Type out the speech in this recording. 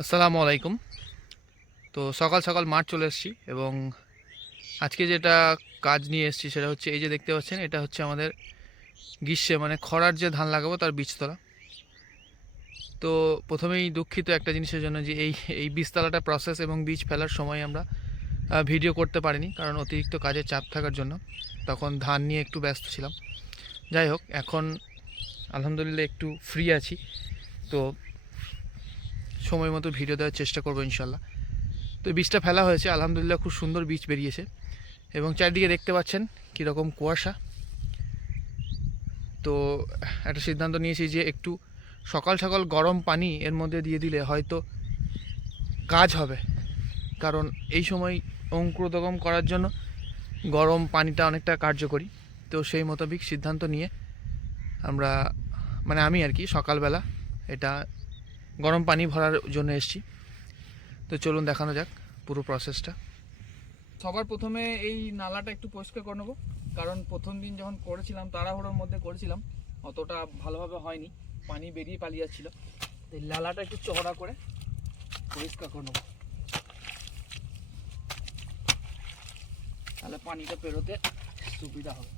আসসালামু আলাইকুম। তো সকাল সকাল মাঠ চলে এসেছি এবং আজকে যেটা কাজ নিয়ে এসেছি সেটা হচ্ছে এই যে দেখতে পাচ্ছেন, এটা হচ্ছে আমাদের গ্রীষ্মে মানে খরার যে ধান লাগাবো তার বীজতলা। তো প্রথমেই দুঃখিত একটা জিনিসের জন্য যে এই বীজতলাটা প্রসেস এবং বীজ ফেলার সময় আমরা ভিডিও করতে পারিনি, কারণ অতিরিক্ত কাজের চাপ থাকার জন্য তখন ধান নিয়ে একটু ব্যস্ত ছিলাম। যাই হোক, এখন আলহামদুলিল্লাহ একটু ফ্রি আছি, তো সময় মতো ভিডিও দেওয়ার চেষ্টা করবো ইনশাল্লাহ। তো বীজটা ফেলা হয়েছে, আলহামদুলিল্লাহ খুব সুন্দর বীজ বেরিয়েছে এবং চারিদিকে দেখতে পাচ্ছেন কীরকম কুয়াশা। তো একটা সিদ্ধান্ত নিয়েছি যে একটু সকাল সকাল গরম পানি এর মধ্যে দিয়ে দিলে হয়তো কাজ হবে, কারণ এই সময় অঙ্কুরোদ্গম করার জন্য গরম পানিটা অনেকটা কার্যকরী। তো সেই মোতাবেক সিদ্ধান্ত নিয়ে আমরা মানে আমি আর কি সকালবেলা এটা গরম পানি ভরার জন্য এসেছি। তো চলুন দেখানো যাক পুরো প্রসেসটা। সবার প্রথমে এই নালাটা একটু পরিষ্কার করে নেবো, কারণ প্রথম দিন যখন করেছিলাম তাড়াহুড়োর মধ্যে করেছিলাম, অতটা ভালোভাবে হয়নি, পানি বেরিয়ে পালিয়ে যাচ্ছিলো। এই নালাটা একটু চওড়া করে পরিষ্কার করে নেবো, তাহলে পানিটা পেরোতে সুবিধা হবে।